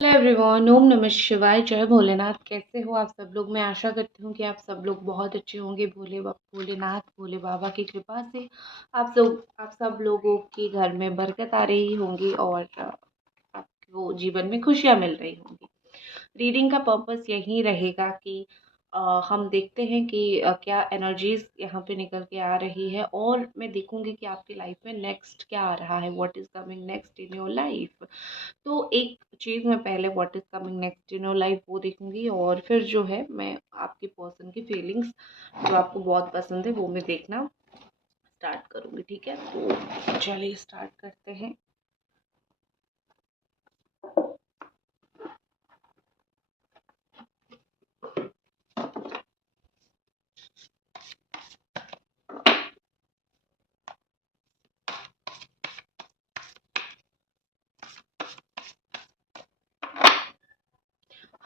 Hello everyone, ओम नमः शिवाय, जय भोलेनाथ। कैसे हो आप सब लोग? मैं आशा करती हूँ कि आप सब लोग बहुत अच्छे होंगे। भोलेनाथ भोले बाबा की कृपा से आप सब लोगों के घर में बरकत आ रही होंगी और आपको जीवन में खुशियाँ मिल रही होंगी। रीडिंग का पर्पस यही रहेगा कि हम देखते हैं कि क्या एनर्जीज यहाँ पे निकल के आ रही है और मैं देखूंगी कि आपकी लाइफ में नेक्स्ट क्या आ रहा है, what is coming next in your life. तो एक चीज़ मैं पहले what is coming next in your life वो देखूंगी और फिर जो है मैं आपके पर्सन की फीलिंग्स जो आपको बहुत पसंद है वो मैं देखना स्टार्ट करूंगी। ठीक है, तो चलिए स्टार्ट करते हैं।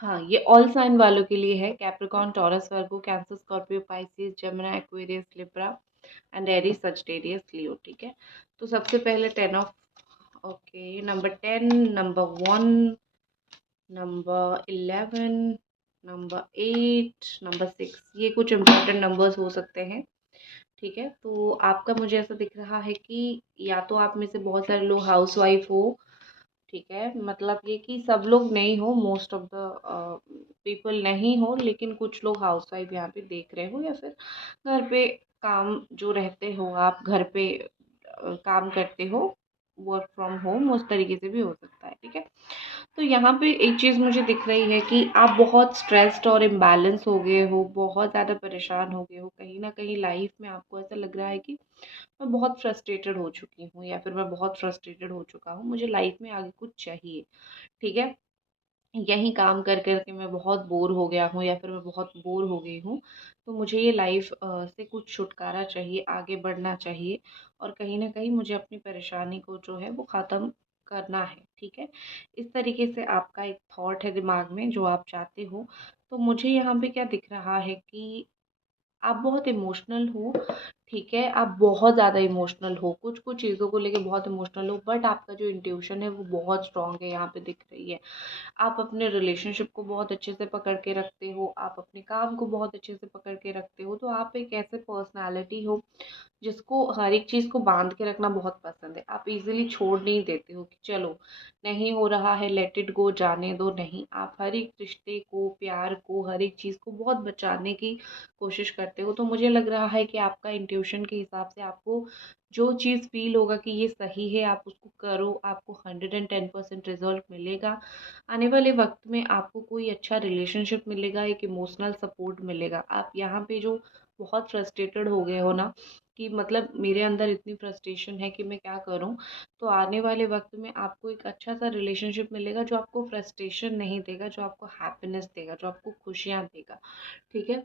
हाँ, ये ऑल साइन वालों के लिए है। Capricorn, Taurus, Virgo, Cancer, Scorpio, Pisces, Gemini, Aquarius, Libra and Aries, Sagittarius, Leo. ठीक है, तो सबसे पहले 10 of okay, number 10, number 1, number 11, number 8, number 6, ये कुछ इम्पोर्टेंट नंबर्स हो सकते हैं। ठीक है, तो आपका मुझे ऐसा दिख रहा है कि या तो आप में से बहुत सारे लोग हाउस वाइफ हो। ठीक है, मतलब ये कि सब लोग नहीं हो, मोस्ट ऑफ द पीपल नहीं हो, लेकिन कुछ लोग हाउस वाइफ यहाँ पे देख रहे हो, या फिर घर पे काम जो रहते हो, आप घर पे काम करते हो, वर्क फ्रॉम होम, उस तरीके से भी हो सकता है। ठीक है, तो यहाँ पे एक चीज़ मुझे दिख रही है कि आप बहुत स्ट्रेस्ड और इम्बैलेंस हो गए हो, बहुत ज़्यादा परेशान हो गए हो। कहीं ना कहीं लाइफ में आपको ऐसा लग रहा है कि मैं बहुत फ्रस्ट्रेटेड हो चुकी हूँ, या फिर मैं बहुत फ्रस्ट्रेटेड हो चुका हूँ, मुझे लाइफ में आगे कुछ चाहिए। ठीक है, यही काम कर कर के मैं बहुत बोर हो गया हूँ, या फिर मैं बहुत बोर हो गई हूँ। तो मुझे ये लाइफ से कुछ छुटकारा चाहिए, आगे बढ़ना चाहिए, और कहीं ना कहीं मुझे अपनी परेशानी को जो है वो ख़त्म करना है। ठीक है, इस तरीके से आपका एक थॉट है दिमाग में जो आप चाहते हो। तो मुझे यहाँ पे क्या दिख रहा है कि आप बहुत इमोशनल हो। ठीक है, आप बहुत ज़्यादा इमोशनल हो, कुछ कुछ चीज़ों को लेके बहुत इमोशनल हो, बट आपका जो इंट्यूशन है वो बहुत स्ट्रांग है, यहाँ पे दिख रही है। आप अपने रिलेशनशिप को बहुत अच्छे से पकड़ के रखते हो, आप अपने काम को बहुत अच्छे से पकड़ के रखते हो। तो आप एक ऐसे पर्सनालिटी हो जिसको हर एक चीज़ को बांध के रखना बहुत पसंद है। आप इजीली छोड़ नहीं देते हो कि चलो नहीं हो रहा है, लेट इट गो, जाने दो। नहीं, आप हर एक रिश्ते को, प्यार को, हर एक चीज़ को बहुत बचाने की कोशिश करते हो। तो मुझे लग रहा है कि आपका इंट्यूशन के हिसाब से आपको जो चीज़ फील होगा कि ये सही है, आप उसको करो, आपको 110% रिजल्ट मिलेगा। आने वाले वक्त में आपको कोई अच्छा रिलेशनशिप मिलेगा, एक इमोशनल सपोर्ट मिलेगा। आप यहाँ पे जो बहुत फ्रस्ट्रेटेड हो गए हो ना, कि मतलब मेरे अंदर इतनी फ्रस्ट्रेशन है कि मैं क्या करूं, तो आने वाले वक्त में आपको एक अच्छा सा रिलेशनशिप मिलेगा जो आपको फ्रस्ट्रेशन नहीं देगा, जो आपको हैप्पीनेस देगा, जो आपको खुशियाँ देगा। ठीक है,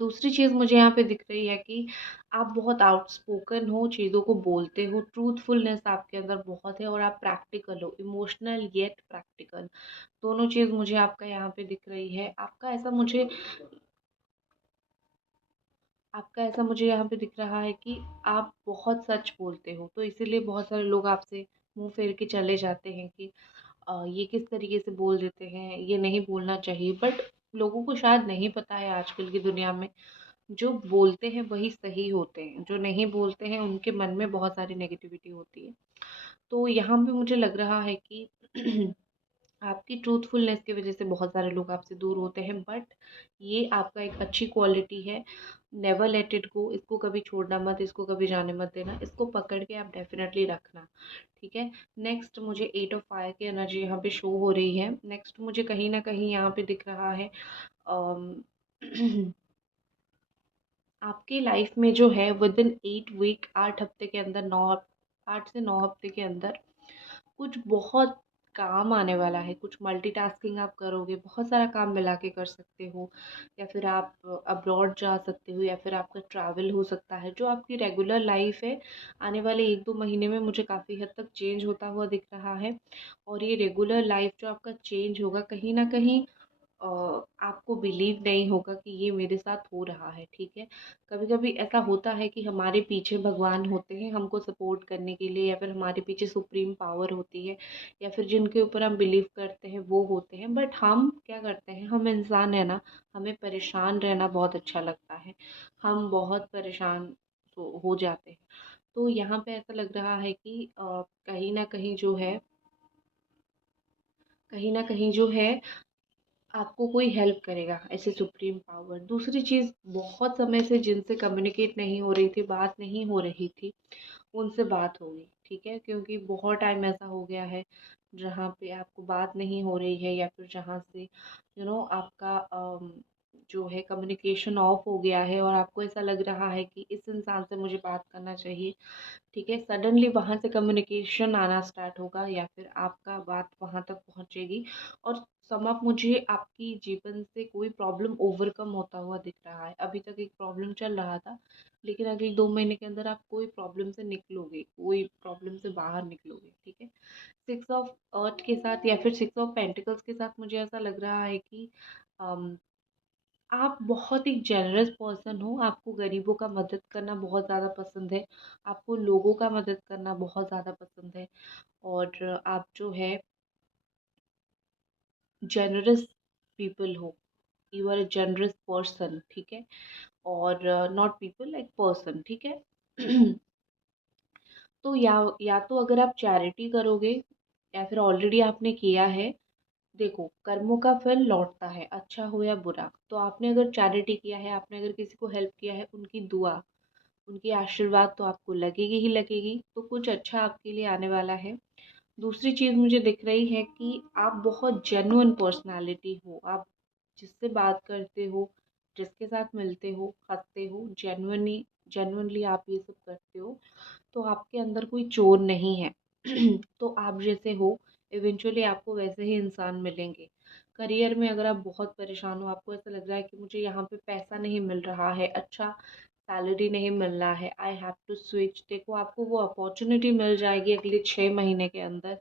दूसरी चीज़ मुझे यहाँ पे दिख रही है कि आप बहुत आउटस्पोकन हो, चीज़ों को बोलते हो, ट्रूथफुलनेस आपके अंदर बहुत है, और आप प्रैक्टिकल हो, इमोशनल येट प्रैक्टिकल। दोनों चीज़ मुझे आपका यहाँ पे दिख रही है। आपका ऐसा मुझे यहाँ पे दिख रहा है कि आप बहुत सच बोलते हो, तो इसीलिए बहुत सारे लोग आपसे मुंह फेर के चले जाते हैं कि ये किस तरीके से बोल देते हैं, ये नहीं बोलना चाहिए। बट लोगों को शायद नहीं पता है आजकल की दुनिया में, जो बोलते हैं वही सही होते हैं, जो नहीं बोलते हैं उनके मन में बहुत सारी नेगेटिविटी होती है। तो यहाँ पे मुझे लग रहा है कि आपकी ट्रूथफुलनेस की वजह से बहुत सारे लोग आपसे दूर होते हैं, बट ये आपका एक अच्छी क्वालिटी है। नेवर लेट इट गो, इसको कभी छोड़ना मत, इसको कभी जाने मत देना, इसको पकड़ के आप डेफिनेटली रखना। ठीक है, नेक्स्ट मुझे 8 ऑफ फायर की एनर्जी यहाँ पे शो हो रही है। नेक्स्ट मुझे कहीं ना कहीं यहाँ पे दिख रहा है अम, आपकी लाइफ में जो है विद इन 8 वीक, 8 हफ्ते के अंदर, 8 से 9 हफ्ते के अंदर कुछ बहुत काम आने वाला है। कुछ मल्टीटास्किंग आप करोगे, बहुत सारा काम मिला के कर सकते हो, या फिर आप अब्रॉड जा सकते हो, या फिर आपका ट्रैवल हो सकता है। जो आपकी रेगुलर लाइफ है आने वाले 1-2 महीने में मुझे काफ़ी हद तक चेंज होता हुआ दिख रहा है। और ये रेगुलर लाइफ जो आपका चेंज होगा, कहीं ना कहीं आपको बिलीव नहीं होगा कि ये मेरे साथ हो रहा है, ठीक है। कभी कभी ऐसा होता है कि हमारे पीछे भगवान होते हैं हमको सपोर्ट करने के लिए, या फिर हमारे पीछे सुप्रीम पावर होती है, या फिर जिनके ऊपर हम बिलीव करते हैं वो होते हैं। बट हम क्या करते हैं, हम इंसान है ना, हमें परेशान रहना बहुत अच्छा लगता है, हम बहुत परेशान तो हो जाते हैं। तो यहाँ पे ऐसा लग रहा है कि कहीं ना कहीं जो है, कहीं ना कहीं जो है आपको कोई हेल्प करेगा, ऐसे सुप्रीम पावर। दूसरी चीज़, बहुत समय से जिनसे कम्युनिकेट नहीं हो रही थी, बात नहीं हो रही थी, उनसे बात होगी, ठीक है। क्योंकि बहुत टाइम ऐसा हो गया है जहाँ पे आपको बात नहीं हो रही है, या फिर जहाँ से आपका जो है कम्युनिकेशन ऑफ हो गया है, और आपको ऐसा लग रहा है कि इस इंसान से मुझे बात करना चाहिए, ठीक है। सडनली वहाँ से कम्युनिकेशन आना स्टार्ट होगा, या फिर आपका बात वहाँ तक पहुँचेगी, और समअप मुझे आपकी जीवन से कोई प्रॉब्लम ओवरकम होता हुआ दिख रहा है। अभी तक एक प्रॉब्लम चल रहा था, लेकिन अगले 2 महीने के अंदर आप कोई प्रॉब्लम से निकलोगे, कोई प्रॉब्लम से बाहर निकलोगे, ठीक है। 6 ऑफ अर्थ के साथ या फिर 6 ऑफ पेंटिकल्स के साथ मुझे ऐसा लग रहा है कि अम, आप बहुत ही जेनरस पर्सन हो, आपको गरीबों का मदद करना बहुत ज़्यादा पसंद है, आपको लोगों का मदद करना बहुत ज़्यादा पसंद है, और आप जो है जेनरस पीपल हो, you are a generous person, ठीक है। और नॉट पीपल, लाइक पर्सन, ठीक है। तो या तो अगर आप चैरिटी करोगे, या फिर ऑलरेडी आपने किया है, देखो कर्मों का फल लौटता है, अच्छा हो या बुरा। तो आपने अगर चैरिटी किया है, आपने अगर किसी को हेल्प किया है, उनकी दुआ, उनकी आशीर्वाद तो आपको लगेगी ही लगेगी, तो कुछ अच्छा आपके लिए आने वाला है। दूसरी चीज़ मुझे दिख रही है कि आप बहुत जेन्युइन पर्सनालिटी हो, आप जिससे बात करते हो, जिसके साथ मिलते हो, हंसते हो, जेन्युइनली जेन्युइनली आप ये सब करते हो, तो आपके अंदर कोई चोर नहीं है। तो आप जैसे हो, इवेंचुअली आपको वैसे ही इंसान मिलेंगे। करियर में अगर आप बहुत परेशान हो, आपको ऐसा लग रहा है कि मुझे यहाँ पे पैसा नहीं मिल रहा है, अच्छा सैलरी नहीं मिल रहा है, आई हैव टू स्विच, देखो आपको वो अपॉर्चुनिटी मिल जाएगी अगले 6 महीने के अंदर,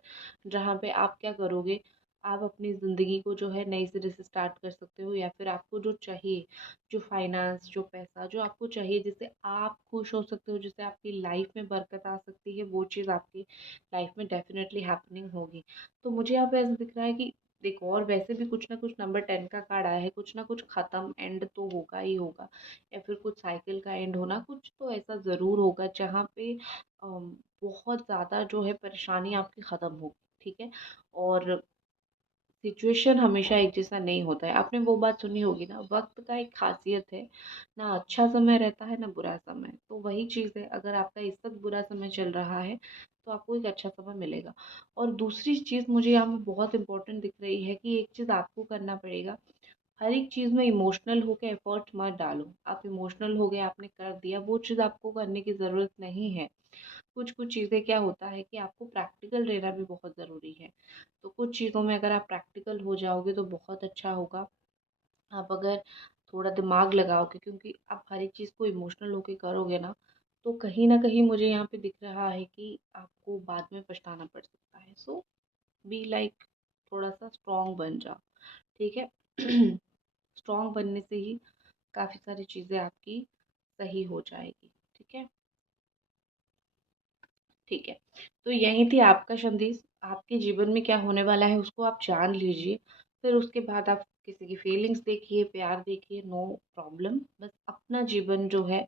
जहाँ पे आप क्या करोगे, आप अपनी ज़िंदगी को जो है नई सिरे से स्टार्ट कर सकते हो, या फिर आपको जो चाहिए, जो फाइनेंस, जो पैसा जो आपको चाहिए, जिससे आप खुश हो सकते हो, जिससे आपकी लाइफ में बरकत आ सकती है, वो चीज़ आपकी लाइफ में डेफिनेटली हैपनिंग होगी। तो मुझे यहाँ पे ऐसा दिख रहा है कि देखो, और वैसे भी कुछ ना कुछ नंबर 10 का कार्ड आया है, कुछ ना कुछ ख़त्म एंड तो होगा ही होगा, या फिर कुछ साइकिल का एंड होना, कुछ तो ऐसा ज़रूर होगा जहाँ पे बहुत ज़्यादा जो है परेशानी आपकी ख़त्म होगी, ठीक है। और सिचुएशन हमेशा एक जैसा नहीं होता है, आपने वो बात सुनी होगी ना, वक्त का एक खासियत है, ना अच्छा समय रहता है ना बुरा समय। तो वही चीज़ है, अगर आपका इस वक्त बुरा समय चल रहा है, तो आपको एक अच्छा समय मिलेगा। और दूसरी चीज़ मुझे यहाँ पे बहुत इंपॉर्टेंट दिख रही है कि एक चीज़ आपको करना पड़ेगा, हर एक चीज़ में इमोशनल होकर एफर्ट मत डालो। आप इमोशनल हो गए, आपने कर दिया, वो चीज़ आपको करने की ज़रूरत नहीं है। कुछ कुछ चीज़ें क्या होता है कि आपको प्रैक्टिकल रहना भी बहुत ज़रूरी है। तो कुछ चीज़ों में अगर आप प्रैक्टिकल हो जाओगे तो बहुत अच्छा होगा। आप अगर थोड़ा दिमाग लगाओगे, क्योंकि आप हर एक चीज़ को इमोशनल होके करोगे ना, तो कहीं न कहीं मुझे यहाँ पे दिख रहा है कि आपको बाद में पछताना पड़ सकता है। सो बी लाइक, थोड़ा-सा स्ट्रॉन्ग बन जाओ, ठीक है? स्ट्रॉन्ग बनने से ही काफ़ी सारी चीज़ें आपकी सही हो जाएगी, ठीक है? ठीक है। तो यही थी आपका संदेश, आपके जीवन में क्या होने वाला है उसको आप जान लीजिए, फिर उसके बाद आप किसी की फीलिंग्स देखिए, प्यार देखिए, नो प्रॉब्लम। बस अपना जीवन जो है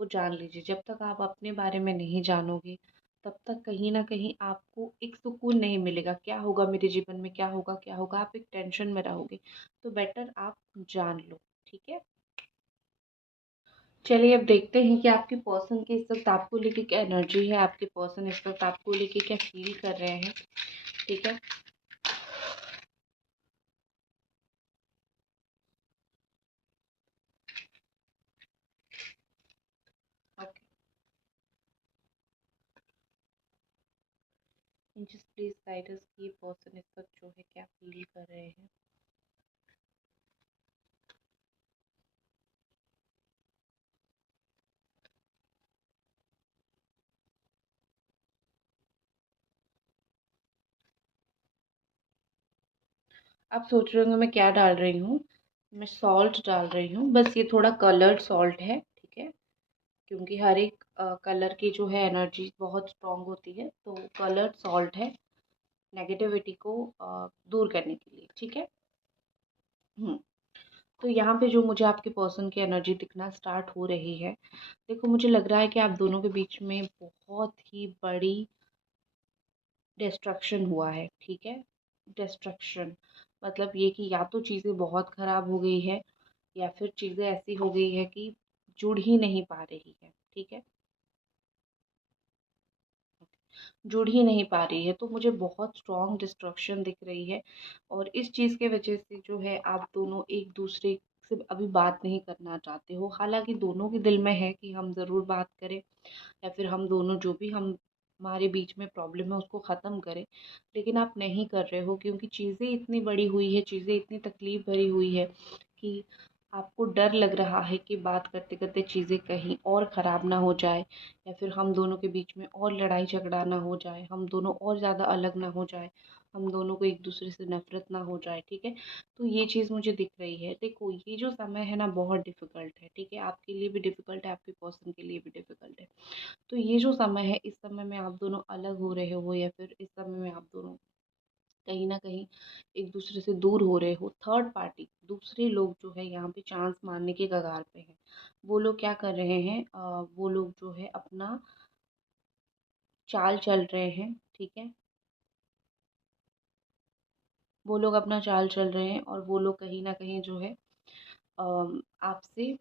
वो जान लीजिए। जब तक आप अपने बारे में नहीं जानोगे, तब तक कहीं न कहीं आपको एक सुकून नहीं मिलेगा, क्या होगा मेरे जीवन में, क्या होगा, क्या होगा? आप एक टेंशन में रहोगे। तो बेटर आप जान लो, ठीक है? चलिए अब देखते हैं कि आपके पर्सन की इस वक्त आपको लेके क्या एनर्जी है, आपके पर्सन इस वक्त आपको लेके क्या फील कर रहे हैं, ठीक है। Okay, just please guide us कि ये पर्सन इस वक्त जो है क्या फील कर रहे हैं। आप सोच रहे होंगे मैं क्या डाल रही हूँ। मैं सॉल्ट डाल रही हूँ, बस ये थोड़ा कलर्ड सॉल्ट है, ठीक है। क्योंकि हर एक कलर की जो है एनर्जी बहुत स्ट्रांग होती है, तो कलर्ड सॉल्ट है नेगेटिविटी को दूर करने के लिए, ठीक है। हम्म। तो यहाँ पे जो मुझे आपके पर्सन की एनर्जी दिखना स्टार्ट हो रही है, देखो मुझे लग रहा है कि आप दोनों के बीच में बहुत ही बड़ी डिस्ट्रक्शन हुआ है, ठीक है। डिस्ट्रक्शन मतलब ये कि या तो चीज़ें बहुत ख़राब हो गई है, या फिर चीज़ें ऐसी हो गई है कि जुड़ ही नहीं पा रही है, ठीक है। जुड़ ही नहीं पा रही है, तो मुझे बहुत स्ट्रॉन्ग डिस्ट्रक्शन दिख रही है। और इस चीज़ के वजह से जो है आप दोनों एक दूसरे से अभी बात नहीं करना चाहते हो। हालांकि दोनों के दिल में है कि हम ज़रूर बात करें, या फिर हम दोनों जो भी हम हमारे बीच में प्रॉब्लम है उसको ख़त्म करें, लेकिन आप नहीं कर रहे हो क्योंकि चीज़ें इतनी बड़ी हुई है, चीज़ें इतनी तकलीफ़ भरी हुई है कि आपको डर लग रहा है कि बात करते करते चीज़ें कहीं और ख़राब ना हो जाए, या फिर हम दोनों के बीच में और लड़ाई झगड़ा ना हो जाए, हम दोनों और ज़्यादा अलग ना हो जाए, हम दोनों को एक दूसरे से नफ़रत ना हो जाए, ठीक है। तो ये चीज़ मुझे दिख रही है। देखो ये जो समय है ना बहुत डिफ़िकल्ट है, ठीक है। आपके लिए भी डिफ़िकल्ट है, आपके पर्सन के लिए भी डिफ़िकल्ट है। तो ये जो समय है, इस समय में आप दोनों अलग हो रहे हो, या फिर इस समय में आप दोनों कहीं न कहीं एक दूसरे से दूर हो रहे हो। थर्ड पार्टी दूसरे लोग जो है यहाँ पे चांस मारने के कगार पे हैं। वो लोग क्या कर रहे हैं, वो लोग जो है अपना चाल चल रहे हैं, ठीक है। वो लोग अपना चाल चल रहे हैं, और वो लोग कहीं न कहीं जो है आपसे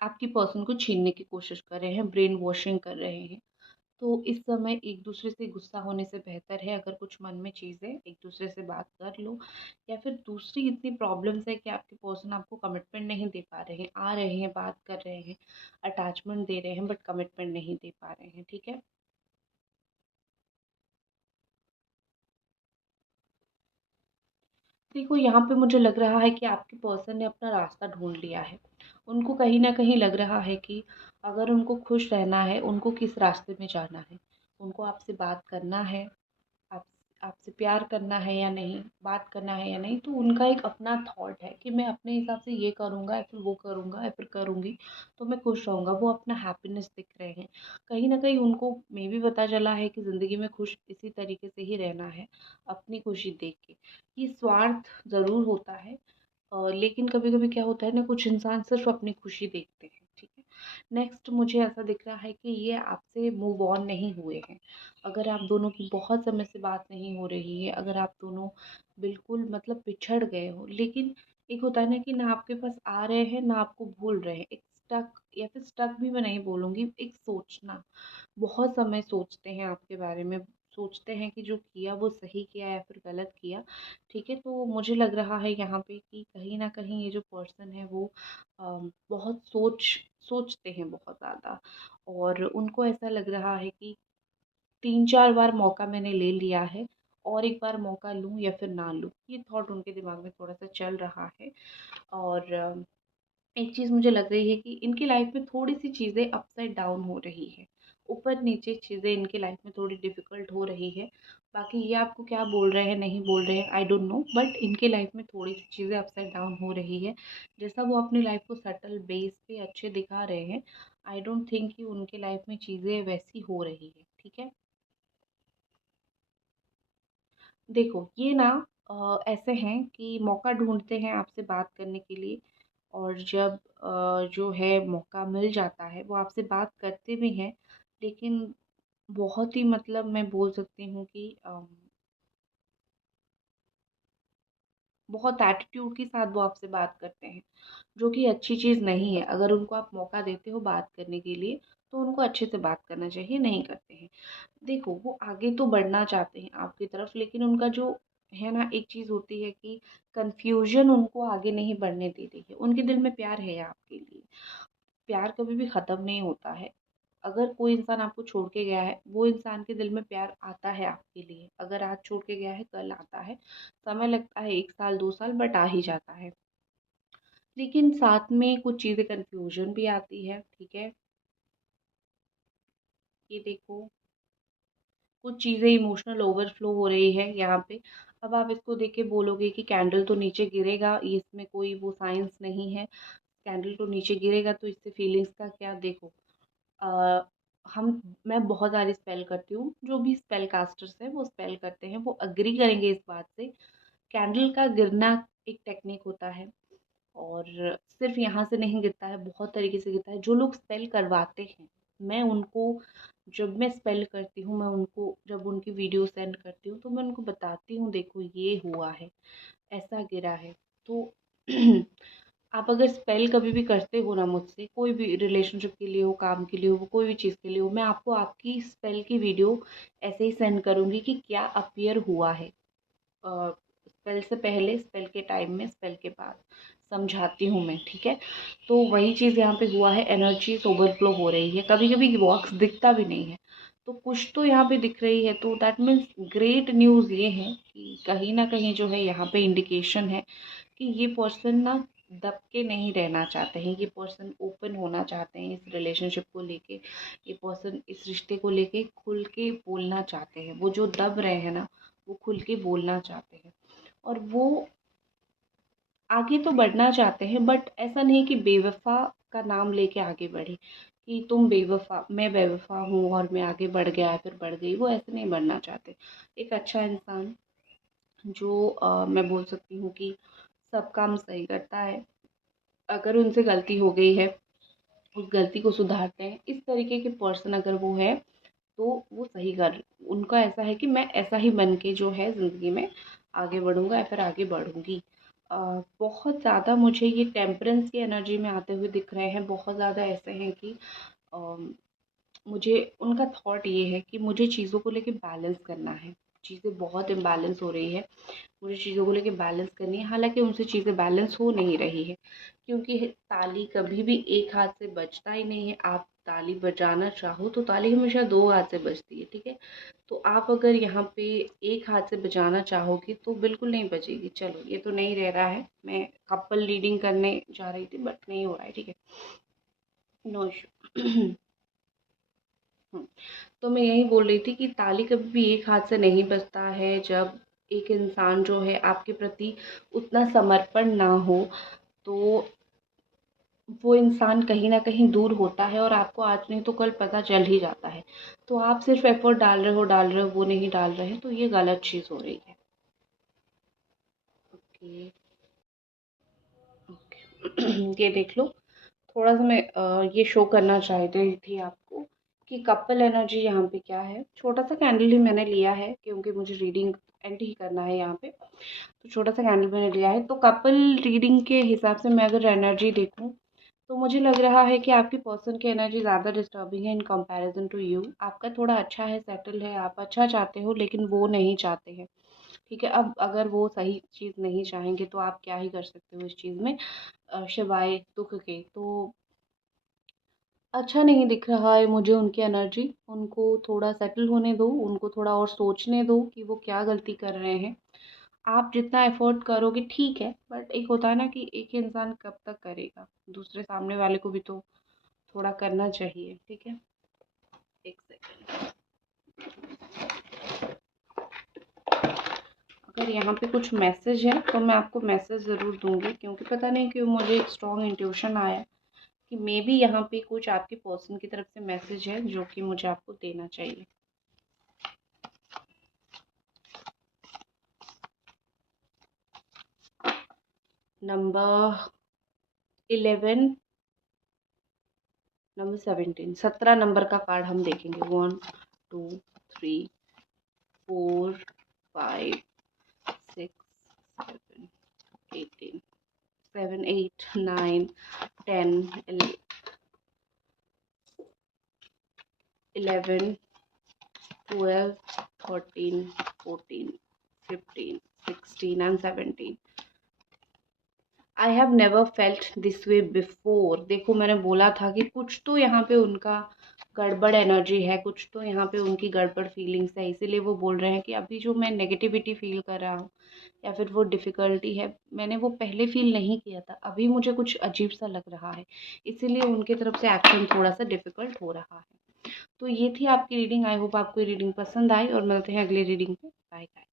आपकी पर्सन को छीनने की कोशिश कर रहे हैं, ब्रेन वॉशिंग कर रहे हैं। तो इस समय एक दूसरे से गुस्सा होने से बेहतर है अगर कुछ मन में चीज़ है एक दूसरे से बात कर लो। या फिर दूसरी इतनी प्रॉब्लम्स है कि आपके पर्सन आपको कमिटमेंट नहीं दे पा रहे हैं, आ रहे हैं, बात कर रहे हैं, अटैचमेंट दे रहे हैं, बट कमिटमेंट नहीं दे पा रहे हैं, ठीक है। देखो यहाँ पे मुझे लग रहा है कि आपके पर्सन ने अपना रास्ता ढूंढ लिया है। उनको कहीं ना कहीं लग रहा है कि अगर उनको खुश रहना है, उनको किस रास्ते में जाना है। उनको आपसे बात करना है, आप आपसे प्यार करना है या नहीं, बात करना है या नहीं, तो उनका एक अपना थॉट है कि मैं अपने हिसाब से ये करूँगा, या फिर वो करूँगा, या फिर करूँगी तो मैं खुश रहूँगा। वो अपना हैप्पीनेस दिख रहे हैं। कहीं न कहीं उनको मे बी पता चला है कि ज़िंदगी में खुश इसी तरीके से ही रहना है, अपनी खुशी देख के। ये स्वार्थ ज़रूर होता है, लेकिन कभी-कभी क्या होता है ना, कुछ इंसान सिर्फ़ अपनी खुशी देखते हैं, ठीक है। नेक्स्ट मुझे ऐसा दिख रहा है कि ये आपसे मूव ऑन नहीं हुए हैं। अगर आप दोनों की बहुत समय से बात नहीं हो रही है, अगर आप दोनों बिल्कुल मतलब पिछड़ गए हो, लेकिन एक होता है ना कि ना आपके पास आ रहे हैं, ना आपको भूल रहे हैं। एक स्टक, या फिर स्टक भी मैं नहीं बोलूँगी, एक सोचना, बहुत समय सोचते हैं आपके बारे में, सोचते हैं कि जो किया वो सही किया या फिर गलत किया, ठीक है। तो मुझे लग रहा है यहाँ पे कि कहीं न कहीं ये जो पर्सन है वो बहुत सोचते हैं बहुत ज़्यादा, और उनको ऐसा लग रहा है कि 3-4 बार मौका मैंने ले लिया है, और एक बार मौका लूँ या फिर ना लूँ। ये थॉट उनके दिमाग में थोड़ा-सा चल रहा है। और एक चीज़ मुझे लग रही है कि इनकी लाइफ में थोड़ी-सी चीज़ें अपसाइड डाउन हो रही है। ऊपर-नीचे चीज़ें इनकी लाइफ में थोड़ी डिफ़िकल्ट हो रही है। बाकी ये आपको क्या बोल रहे हैं, नहीं बोल रहे हैं, आई डोंट नो, बट इनके लाइफ में थोड़ी-सी चीज़ें अपसाइड डाउन हो रही है। जैसा वो अपनी लाइफ को सेटल बेस पे अच्छे दिखा रहे हैं, आई डोंट थिंक कि उनके लाइफ में चीज़ें वैसी हो रही है, ठीक है। देखो ये ना ऐसे हैं कि मौका ढूँढते हैं आपसे बात करने के लिए, और जब जो है मौका मिल जाता है वो आपसे बात करते भी हैं, लेकिन बहुत ही मतलब मैं बोल सकती हूँ कि बहुत एटीट्यूड के साथ वो आपसे बात करते हैं, जो कि अच्छी चीज़ नहीं है। अगर उनको आप मौका देते हो बात करने के लिए, तो उनको अच्छे से बात करना चाहिए, नहीं करते हैं। देखो वो आगे तो बढ़ना चाहते हैं आपकी तरफ, लेकिन उनका जो है ना, एक चीज़ होती है कि कन्फ्यूज़न उनको आगे नहीं बढ़ने दे रही है। उनके दिल में प्यार है आपके लिए, प्यार कभी भी ख़त्म नहीं होता है। अगर कोई इंसान आपको छोड़ के गया है, वो इंसान के दिल में प्यार आता है आपके लिए। अगर आज छोड़ के गया है, कल आता है। समय लगता है 1 साल, 2 साल, बट आ ही जाता है। लेकिन साथ में कुछ चीज़ें कन्फ्यूज़न भी आती है, ठीक है? ये देखो कुछ चीज़ें इमोशनल ओवरफ्लो हो रही है यहाँ पे। अब आप इसको देख के बोलोगे कि कैंडल तो नीचे गिरेगा, इसमें कोई वो साइंस नहीं है, कैंडल तो नीचे गिरेगा तो इससे फीलिंग्स का क्या। देखो अ, मैं बहुत सारी स्पेल करती हूँ, जो भी स्पेल कास्टर्स हैं वो स्पेल करते हैं, वो एग्री करेंगे इस बात से। कैंडल का गिरना एक टेक्निक होता है, और सिर्फ यहाँ से नहीं गिरता है, बहुत तरीके से गिरता है। जो लोग स्पेल करवाते हैं, मैं उनको, जब मैं स्पेल करती हूँ, मैं उनको जब उनकी वीडियो सेंड करती हूँ तो मैं उनको बताती हूँ, देखो ये हुआ है, ऐसा गिरा है। तो आप अगर स्पेल कभी भी करते हो ना मुझसे, कोई भी रिलेशनशिप के लिए हो, काम के लिए हो, कोई भी चीज़ के लिए हो, मैं आपको आपकी स्पेल की वीडियो ऐसे ही सेंड करूँगी कि क्या अपीयर हुआ है, स्पेल से पहले, स्पेल के टाइम में, स्पेल के बाद समझाती हूँ मैं, ठीक है। तो वही चीज़ यहाँ पे हुआ है, एनर्जीज ओवरफ्लो हो रही है, कभी कभी बॉक्स दिखता भी नहीं है, तो कुछ तो यहाँ पे दिख रही है। तो दैट मीन्स ग्रेट न्यूज़ ये है कि कहीं ना कहीं जो है यहाँ पे इंडिकेशन है कि ये पर्सन ना दब के नहीं रहना चाहते हैं, ये पर्सन ओपन होना चाहते हैं इस रिलेशनशिप को लेके, ये पर्सन इस रिश्ते को लेके खुल के बोलना चाहते हैं। वो जो दब रहे हैं ना, वो खुल के बोलना चाहते हैं, और वो आगे तो बढ़ना चाहते हैं, बट ऐसा नहीं कि बेवफ़ा का नाम लेके आगे बढ़े, कि तुम बेवफ़ा, मैं बेवफ़ा हूँ और मैं आगे बढ़ गया फिर बढ़ गई, वो ऐसे नहीं बढ़ना चाहते। एक अच्छा इंसान जो मैं बोल सकती हूँ कि सब काम सही करता है, अगर उनसे गलती हो गई है उस गलती को सुधारते हैं, इस तरीके के पर्सन अगर वो है तो वो सही कर, उनका ऐसा है कि मैं ऐसा ही बन के जो है ज़िंदगी में आगे बढ़ूँगा या फिर आगे बढ़ूँगी। बहुत ज़्यादा मुझे ये टेम्परेंस की एनर्जी में आते हुए दिख रहे हैं, बहुत ज़्यादा ऐसे हैं कि मुझे उनका थॉट ये है कि मुझे चीज़ों को लेके बैलेंस करना है, चीज़ें बहुत इम्बैलेंस हो रही है, मुझे चीज़ों को लेके बैलेंस करनी है। हालाँकि उनसे चीज़ें बैलेंस हो नहीं रही है, क्योंकि ताली कभी भी एक हाथ से बजता ही नहीं है। आप ताली बजाना चाहो तो ताली हमेशा 2 हाथ से बजती है, ठीक है? तो आप अगर यहाँ पे एक हाथ से बजाना चाहोगे तो बिल्कुल नहीं बजेगी। चलो ये तो नहीं रह रहा है, मैं कपल रीडिंग करने जा रही थी बट नहीं हो रहा है, ठीक है? No issue. तो मैं यही बोल रही थी कि ताली कभी भी एक हाथ से नहीं बजता है। जब एक इंसान जो है आपके प्रति उतना समर्पण ना हो, तो वो इंसान कहीं न कहीं दूर होता है, और आपको आज नहीं तो कल पता चल ही जाता है। तो आप सिर्फ़ एफ़र्ट डाल रहे हो, वो नहीं डाल रहे हैं, तो ये गलत चीज़ हो रही है। Okay, okay. ये देख लो, थोड़ा-सा मैं ये शो करना चाह रही थी आपको कि कपल एनर्जी यहाँ पे क्या है। छोटा-सा कैंडल ही मैंने लिया है क्योंकि मुझे रीडिंग एंड ही करना है यहाँ पे। तो छोटा-सा कैंडल मैंने लिया है। तो कपल रीडिंग के हिसाब से मैं अगर एनर्जी देखूँ, तो मुझे लग रहा है कि आपकी पर्सन की एनर्जी ज़्यादा डिस्टर्बिंग है इन कंपैरिज़न टू यू। आपका थोड़ा अच्छा है, सेटल है, आप अच्छा चाहते हो, लेकिन वो नहीं चाहते हैं। ठीक है, अब अगर वो सही चीज़ नहीं चाहेंगे तो आप क्या ही कर सकते हो इस चीज़ में, सिवाय दुःख के। तो अच्छा नहीं दिख रहा है मुझे उनकी एनर्जी। उनको थोड़ा सेटल होने दो, उनको थोड़ा और सोचने दो कि वो क्या गलती कर रहे हैं। आप जितना एफ़र्ट करोगे ठीक है, बट एक होता है ना कि एक ही इंसान कब तक करेगा, दूसरे सामने वाले को भी तो थोड़ा करना चाहिए, ठीक है? 1 सेकंड। अगर यहाँ पे कुछ मैसेज है तो मैं आपको मैसेज ज़रूर दूँगी, क्योंकि पता नहीं क्यों मुझे एक स्ट्रॉन्ग इंट्यूशन आया कि मेबी यहाँ पे कुछ आपके पर्सन की तरफ से मैसेज है जो कि मुझे आपको देना चाहिए। नंबर 11, नंबर 17, 17 नंबर का कार्ड हम देखेंगे। 1, 2, 3, 4, 5, 6, 7, 18, 7, 8, 9, 10, 11, 12, 13, 14, 15, 16 and 17। I have never felt this way before. देखो मैंने बोला था कि कुछ तो यहाँ पे उनका गड़बड़ एनर्जी है, कुछ तो यहाँ पे उनकी गड़बड़ फीलिंग्स है, इसीलिए वो बोल रहे हैं कि अभी जो मैं नेगेटिविटी फील कर रहा हूँ या फिर वो डिफ़िकल्टी है, मैंने वो पहले फील नहीं किया था, अभी मुझे कुछ अजीब सा लग रहा है, इसीलिए उनकी तरफ से एक्शन थोड़ा सा डिफ़िकल्ट हो रहा है। तो ये थी आपकी रीडिंग। आई होप आपको ये रीडिंग पसंद आई, और मिलते हैं अगली रीडिंग पे। Bye bye.